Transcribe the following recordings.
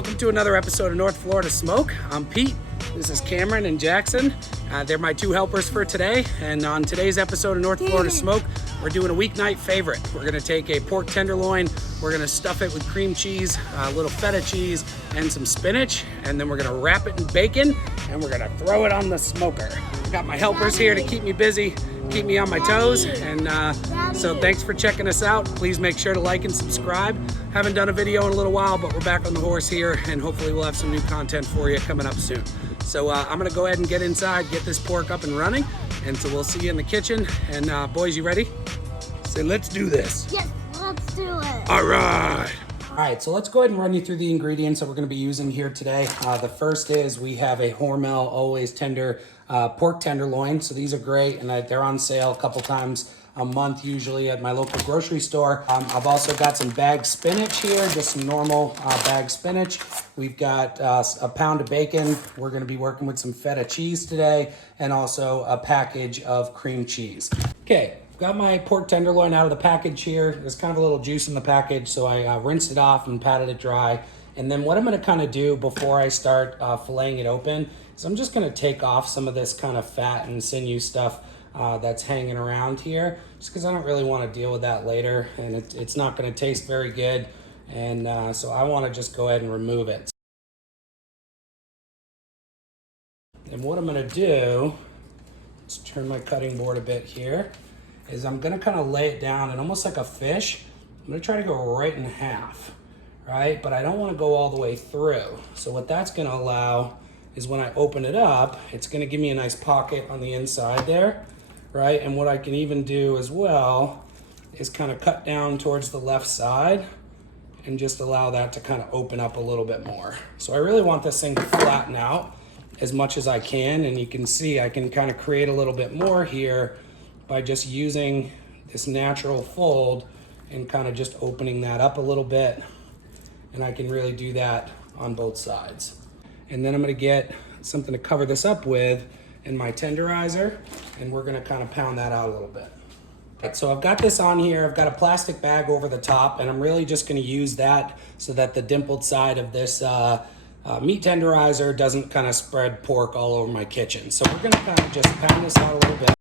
Welcome to another episode of North Florida Smoke. I'm Pete. This is Cameron and Jackson. They're my two helpers for today. And on today's episode of North Florida Smoke, we're doing a weeknight favorite. We're gonna take a pork tenderloin, we're gonna stuff it with cream cheese, a little feta cheese, and some spinach. And then we're gonna wrap it in bacon, and we're gonna throw it on the smoker. I've got my helpers here to keep me busy, keep me on my toes. And so thanks for checking us out. Please make sure to like and subscribe. Haven't done a video in a little while, but we're back on the horse here, and hopefully we'll have some new content for you coming up soon. So I'm gonna go ahead and get inside, get this pork up and running, and so we'll see you in the kitchen. And boys, you ready? Say, let's do this. Yes, let's do it. All right. All right, so let's go ahead and run you through the ingredients that we're gonna be using here today. The first is we have a Hormel Always Tender pork tenderloin. So these are great, and they're on sale a couple times a month usually at my local grocery store. I've also got some bagged spinach here, just some normal bagged spinach. We've got a pound of bacon. We're gonna be working with some feta cheese today, and also a package of cream cheese. Okay, got my pork tenderloin out of the package here. There's kind of a little juice in the package, so I rinsed it off and patted it dry. And then what I'm gonna kind of do before I start filleting it open is I'm just gonna take off some of this kind of fat and sinew stuff that's hanging around here, just because I don't really want to deal with that later, and it's not going to taste very good, and so I want to just go ahead and remove it. And what I'm going to do, let's turn my cutting board a bit here, is I'm going to kind of lay it down, and almost like a fish, I'm going to try to go right in half, right? But I don't want to go all the way through. So what that's going to allow is when I open it up, it's going to give me a nice pocket on the inside there, right? And what I can even do as well is kind of cut down towards the left side and just allow that to kind of open up a little bit more. So I really want this thing to flatten out as much as I can, and you can see I can kind of create a little bit more here by just using this natural fold and kind of just opening that up a little bit, and I can really do that on both sides. And then I'm gonna get something to cover this up with in my tenderizer, and we're gonna kind of pound that out a little bit. Right, so I've got this on here, I've got a plastic bag over the top, and I'm really just gonna use that so that the dimpled side of this meat tenderizer doesn't kind of spread pork all over my kitchen. So we're gonna kind of just pound this out a little bit.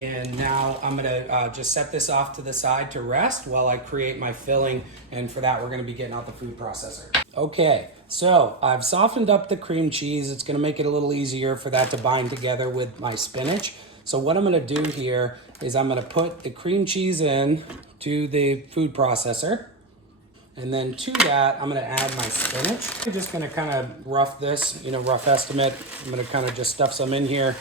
And now I'm gonna just set this off to the side to rest while I create my filling, and for that we're gonna be getting out the food processor. Okay, so I've softened up the cream cheese. It's gonna make it a little easier for that to bind together with my spinach. So what I'm gonna do here is I'm gonna put the cream cheese in to the food processor, and then to that I'm gonna add my spinach. I'm just gonna kind of rough this, rough estimate. I'm gonna kind of just stuff some in here.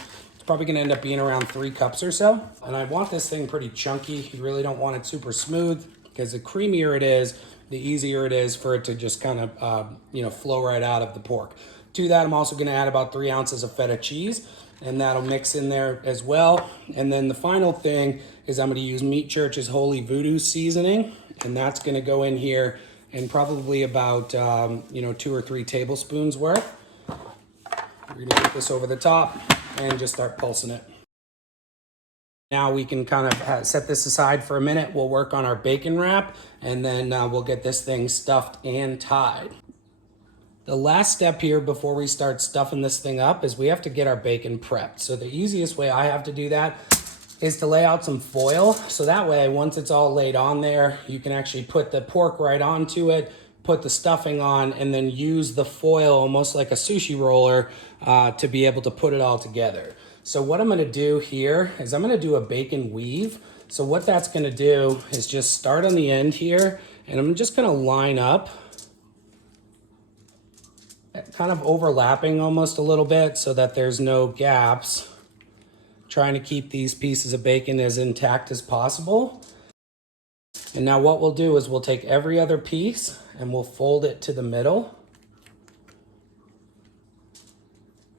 Probably gonna end up being around 3 cups or so. And I want this thing pretty chunky. You really don't want it super smooth, because the creamier it is, the easier it is for it to just kind of, flow right out of the pork. To that, I'm also gonna add about 3 ounces of feta cheese, and that'll mix in there as well. And then the final thing is I'm gonna use Meat Church's Holy Voodoo seasoning, and that's gonna go in here in probably about, 2 or 3 tablespoons worth. We're gonna put this over the top and just start pulsing it. Now we can kind of set this aside for a minute. We'll work on our bacon wrap, and then we'll get this thing stuffed and tied. The last step here before we start stuffing this thing up is we have to get our bacon prepped. So the easiest way I have to do that is to lay out some foil. So that way, once it's all laid on there, you can actually put the pork right onto it, put the stuffing on, and then use the foil almost like a sushi roller to be able to put it all together. So what I'm gonna do here is I'm gonna do a bacon weave. So what that's gonna do is just start on the end here, and I'm just gonna line up, kind of overlapping almost a little bit so that there's no gaps, trying to keep these pieces of bacon as intact as possible. And now what we'll do is we'll take every other piece and we'll fold it to the middle.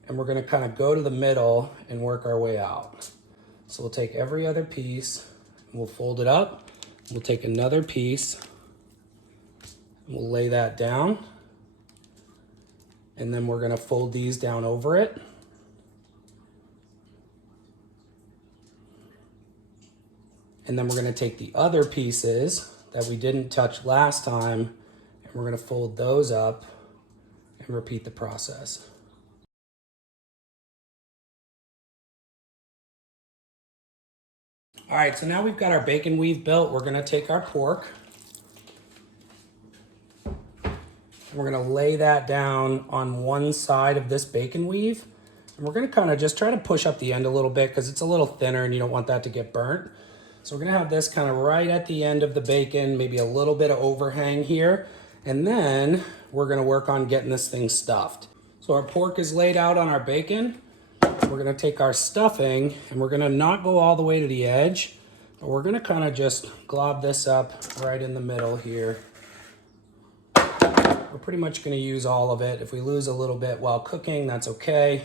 And we're gonna kind of go to the middle and work our way out. So we'll take every other piece and we'll fold it up. We'll take another piece and we'll lay that down. And then we're gonna fold these down over it. And then we're gonna take the other pieces that we didn't touch last time, And we're gonna fold those up and repeat the process. All right, so now we've got our bacon weave built. We're gonna take our pork. We're gonna lay that down on one side of this bacon weave. And we're gonna kind of just try to push up the end a little bit because it's a little thinner and you don't want that to get burnt. So we're gonna have this kind of right at the end of the bacon, maybe a little bit of overhang here. And then we're gonna work on getting this thing stuffed. So our pork is laid out on our bacon. We're gonna take our stuffing and we're gonna not go all the way to the edge, but we're gonna kind of just glob this up right in the middle here. We're pretty much gonna use all of it. If we lose a little bit while cooking, that's okay.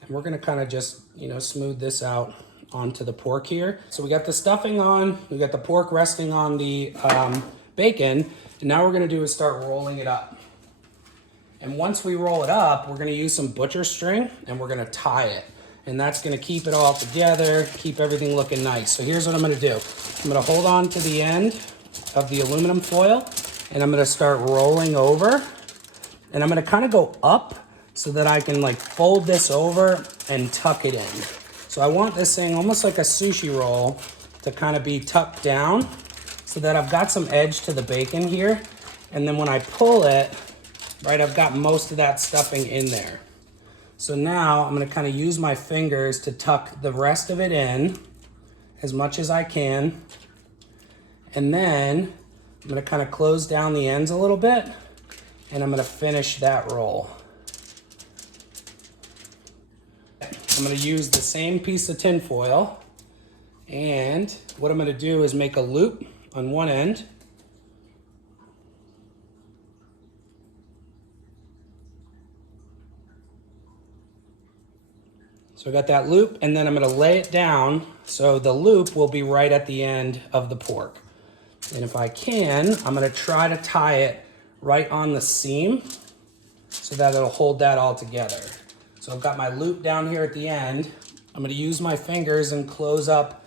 And we're gonna kind of just, smooth this out onto the pork here. So we got the stuffing on, we got the pork resting on the bacon, and now what we're gonna do is start rolling it up. And once we roll it up, we're gonna use some butcher string and we're gonna tie it. And that's gonna keep it all together, keep everything looking nice. So here's what I'm gonna do. I'm gonna hold on to the end of the aluminum foil and I'm gonna start rolling over. And I'm gonna kind of go up so that I can fold this over and tuck it in. So I want this thing almost like a sushi roll to kind of be tucked down so that I've got some edge to the bacon here. And then when I pull it, right, I've got most of that stuffing in there. So now I'm gonna kind of use my fingers to tuck the rest of it in as much as I can. And then I'm gonna kind of close down the ends a little bit and I'm gonna finish that roll. I'm gonna use the same piece of tin foil and what I'm gonna do is make a loop on one end. So I got that loop and then I'm gonna lay it down so the loop will be right at the end of the pork. And if I can, I'm gonna try to tie it right on the seam so that it'll hold that all together. So I've got my loop down here at the end. I'm gonna use my fingers and close up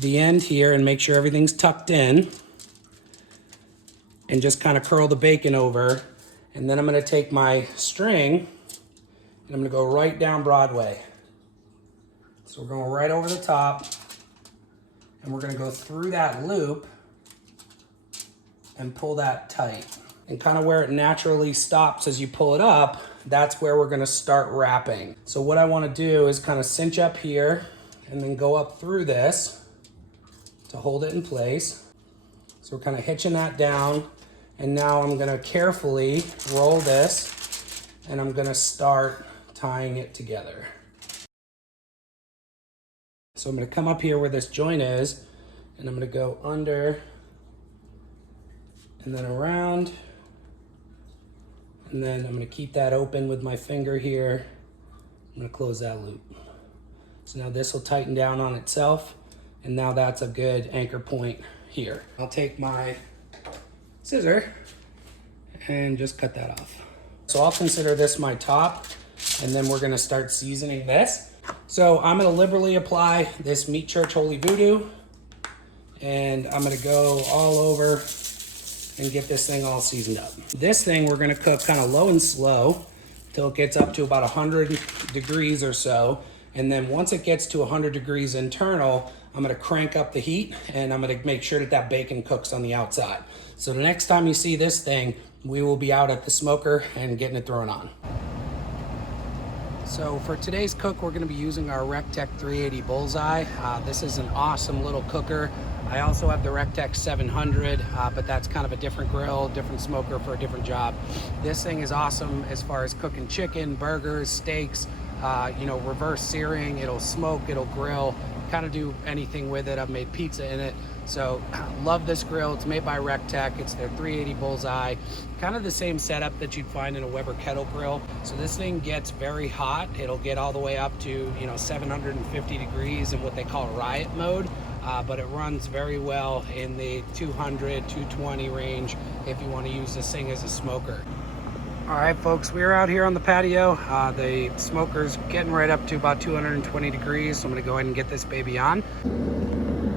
the end here and make sure everything's tucked in and just kind of curl the bacon over. And then I'm gonna take my string and I'm gonna go right down Broadway. So we're going right over the top and we're gonna go through that loop and pull that tight. And kind of where it naturally stops as you pull it up, that's where we're gonna start wrapping. So what I wanna do is kind of cinch up here and then go up through this to hold it in place. So we're kind of hitching that down. And now I'm gonna carefully roll this and I'm gonna start tying it together. So I'm gonna come up here where this joint is and I'm gonna go under and then around. And then I'm gonna keep that open with my finger here. I'm gonna close that loop. So now this will tighten down on itself. And now that's a good anchor point here. I'll take my scissor and just cut that off. So I'll consider this my top and then we're gonna start seasoning this. So I'm gonna liberally apply this Meat Church Holy Voodoo and I'm gonna go all over and get this thing all seasoned up. This thing we're gonna cook kind of low and slow till it gets up to about 100 degrees or so. And then once it gets to 100 degrees internal, I'm gonna crank up the heat and I'm gonna make sure that that bacon cooks on the outside. So the next time you see this thing, we will be out at the smoker and getting it thrown on. So for today's cook, we're gonna be using our Teq 380 Bullseye. This is an awesome little cooker. I also have the Teq 700, but that's kind of a different grill, different smoker for a different job. This thing is awesome as far as cooking chicken, burgers, steaks, reverse searing. It'll smoke, it'll grill, kind of do anything with it. I've made pizza in it. So love this grill. It's made by Teq. It's their 380 Bullseye. Kind of the same setup that you'd find in a Weber kettle grill. So this thing gets very hot. It'll get all the way up to 750 degrees in what they call riot mode. But it runs very well in the 200, 220 range if you want to use this thing as a smoker. All right, folks, we're out here on the patio. The smoker's getting right up to about 220 degrees. So I'm gonna go ahead and get this baby on.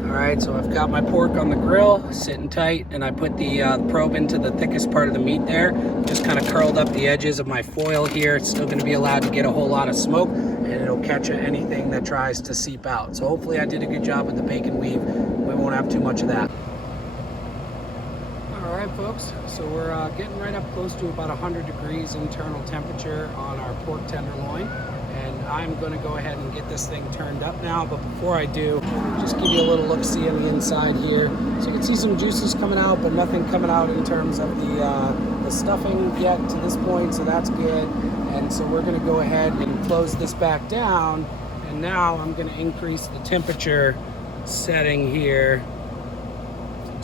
All right, so I've got my pork on the grill, sitting tight, and I put the probe into the thickest part of the meat there. Just kind of curled up the edges of my foil here. It's still gonna be allowed to get a whole lot of smoke, and it'll catch anything that tries to seep out. So hopefully I did a good job with the bacon weave. We won't have too much of that. All right, folks, so we're getting right up close to about 100 degrees internal temperature on our pork tenderloin. And I'm gonna go ahead and get this thing turned up now, but before I do, just give you a little look-see on the inside here. So you can see some juices coming out, but nothing coming out in terms of the stuffing yet to this point, so that's good. And so we're gonna go ahead and close this back down, and now I'm gonna increase the temperature setting here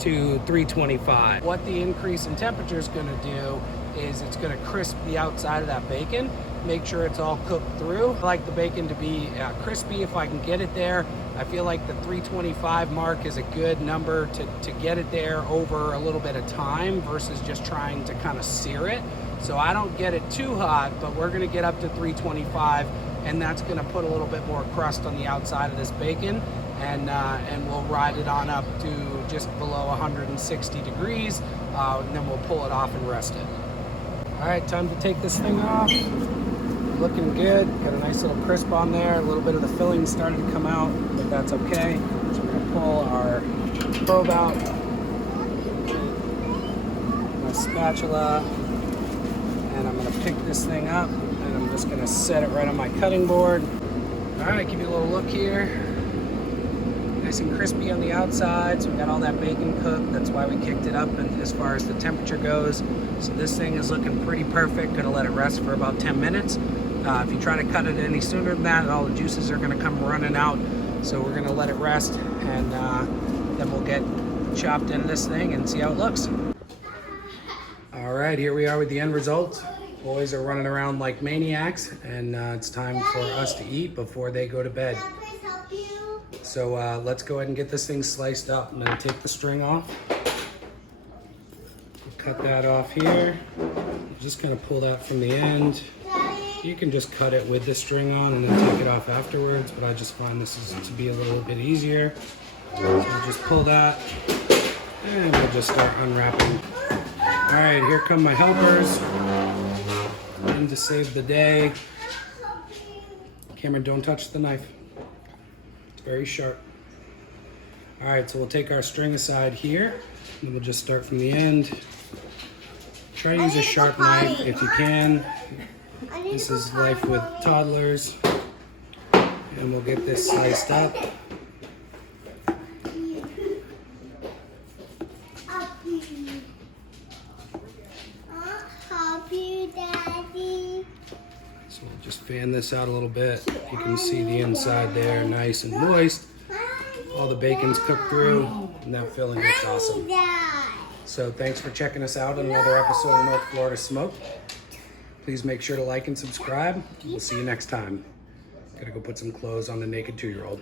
to 325. What the increase in temperature is gonna do is it's gonna crisp the outside of that bacon, make sure it's all cooked through. I like the bacon to be crispy if I can get it there. I feel like the 325 mark is a good number to get it there over a little bit of time versus just trying to kind of sear it. So I don't get it too hot, but we're gonna get up to 325, and that's gonna put a little bit more crust on the outside of this bacon, and we'll ride it on up to just below 160 degrees, and then we'll pull it off and rest it. All right, time to take this thing off. Looking good, got a nice little crisp on there. A little bit of the filling started to come out, but that's okay. So we're gonna pull our probe out, my spatula, and I'm gonna pick this thing up, and I'm just gonna set it right on my cutting board. All right, give you a little look here. Nice and crispy on the outside, so we got all that bacon cooked. That's why we kicked it up, and as far as the temperature goes. So this thing is looking pretty perfect. Gonna let it rest for about 10 minutes. If you try to cut it any sooner than that, all the juices are gonna come running out. So we're gonna let it rest, and then we'll get chopped into this thing and see how it looks. All right, here we are with the end result. Boys are running around like maniacs, and it's time for us to eat before they go to bed. So let's go ahead and get this thing sliced up. I'm gonna take the string off. Cut that off here. I'm just gonna pull that from the end. You can just cut it with the string on and then take it off afterwards, but I just find this is to be a little bit easier. So we'll just pull that, and we'll just start unwrapping. All right, here come my helpers. In to save the day. Cameron, don't touch the knife. It's very sharp. All right, so we'll take our string aside here, and we'll just start from the end. Try to use a sharp knife if you can. This is life with toddlers. And we'll get this sliced up. So we'll just fan this out a little bit. You can see the inside there, nice and moist. All the bacon's cooked through, and that filling looks awesome. So thanks for checking us out on another episode of North Florida Smoke. Please make sure to like and subscribe. We'll see you next time. Gotta go put some clothes on the naked 2-year-old.